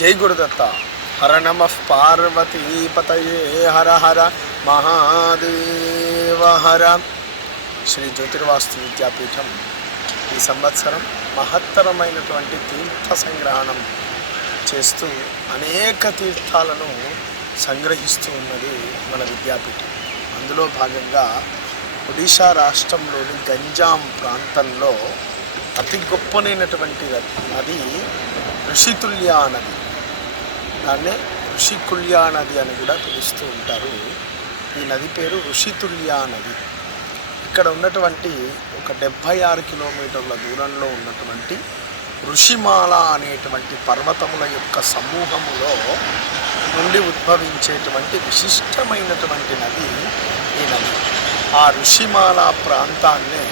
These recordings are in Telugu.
జై గురుదత్త. హర నమ పార్వతీపతయే హర హర మహాదేవ హర. శ్రీ జ్యోతిర్వాస్తు విద్యాపీఠం ఈ సంవత్సరం మహత్తరమైనటువంటి తీర్థ సంగ్రహణం చేస్తూ అనేక తీర్థాలను సంగ్రహిస్తూ ఉన్నది మన విద్యాపీఠం. అందులో భాగంగా ఒడిశా రాష్ట్రంలోని గంజాం ప్రాంతంలో అతి గొప్పనైనటువంటి నది ఋషితుల్యా నది. దాన్నే ఋషికుల్యా నది అని కూడా పిలుస్తూ ఉంటారు. ఈ నది పేరు ఋషితుల్యా నది. ఇక్కడ ఉన్నటువంటి ఒక డెబ్భై ఆరు కిలోమీటర్ల దూరంలో ఉన్నటువంటి ఋషిమాల అనేటువంటి పర్వతముల యొక్క సమూహములో నుండి ఉద్భవించేటువంటి విశిష్టమైనటువంటి నది ఈ నది. ఆ ఋషిమాల ప్రాంతాన్నే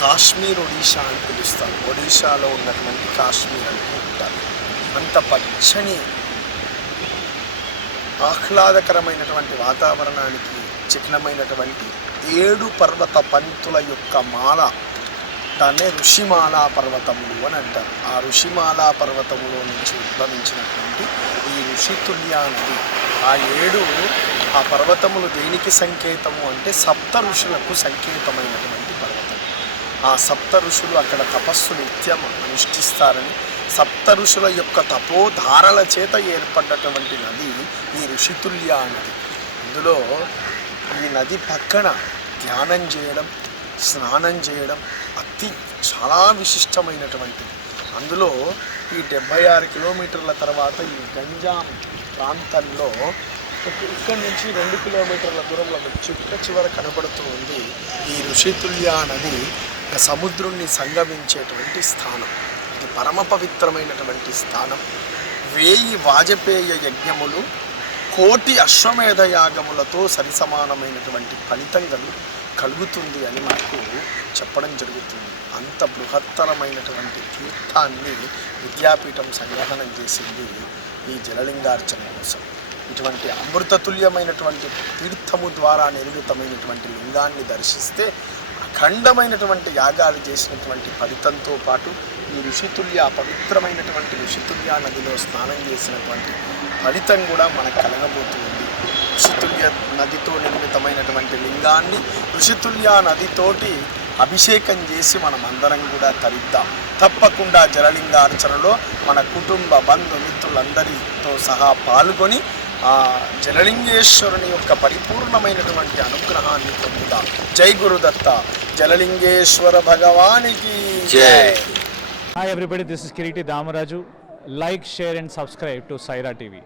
కాశ్మీర్ ఒడిషా అని పిలుస్తారు. ఒడిషాలో ఉన్నటువంటి కాశ్మీర్ అని ఉంటారు అంత పచ్చని ఆహ్లాదకరమైనటువంటి వాతావరణానికి చిహ్నమైనటువంటి ఏడు పర్వత పంతుల యొక్క మాల. దాన్నే ఋషిమాల పర్వతములు అని అంటారు. ఆ ఋషిమాల పర్వతములో నుంచి ఉద్భవించినటువంటి ఈ ఋషితుల్య నది. ఆ ఏడు ఆ పర్వతములు దేనికి సంకేతము అంటే సప్త ఋషులకు సంకేతమైనటువంటి పర్వతం ఆ సప్త ఋషులు అక్కడ తపస్సు నిత్యం అనుష్ఠిస్తారని సప్త ఋషుల యొక్క తపోధారల చేత ఏర్పడ్డటువంటి నది ఈ ఋషితుల్య నది. ఇందులో ఈ నది పక్కన ధ్యానం చేయడం స్నానం చేయడం అతి చాలా విశిష్టమైనటువంటిది. అందులో ఈ డెబ్బై ఆరు కిలోమీటర్ల తర్వాత ఈ గంజాం ప్రాంతంలో ఇక్కడ నుంచి రెండు కిలోమీటర్ల దూరంలో చిట్ట చివర కనబడుతూ ఉంది. ఈ ఋషితుల్య నది సముద్రుణ్ణి సంగమించేటువంటి స్థానం. ఇది పరమ పవిత్రమైనటువంటి స్థానం. వేయి వాజపేయ యజ్ఞములు కోటి అశ్వమేధ యాగములతో సరిసమానమైనటువంటి ఫలితం కలుగుతుంది అని మనకు చెప్పడం జరుగుతుంది. అంత బృహత్తరమైనటువంటి తీర్థాన్ని విద్యాపీఠం సంగ్రహణం చేసింది ఈ జలలింగార్చన కోసం. ఇటువంటి అమృతతుల్యమైనటువంటి తీర్థము ద్వారా నిర్మితమైనటువంటి లింగాన్ని దర్శిస్తే అఖండమైనటువంటి యాగాలు చేసినటువంటి ఫలితంతో పాటు ఈ ఋషితుల్య పవిత్రమైనటువంటి ఋషితుల్య నదిలో స్నానం చేసినటువంటి ఫలితం కూడా మనకు కలగబోతుంది. ఋషితుల్య నదితో నిర్మితమైనటువంటి లింగాన్ని ఋషితుల్య నదితోటి అభిషేకం చేసి మనం అందరం కూడా తరిద్దాం. తప్పకుండా జలలింగార్చనలో మన కుటుంబ బంధుమిత్రులందరితో సహా పాల్గొని ఆ జలలింగేశ్వరుని యొక్క పరిపూర్ణమైనటువంటి అనుగ్రహాన్ని పొందుదాం జై గురుదత్త. జలలింగేశ్వర భగవానికి hi everybody this is Kireeti Damaraju like share and subscribe to Saira TV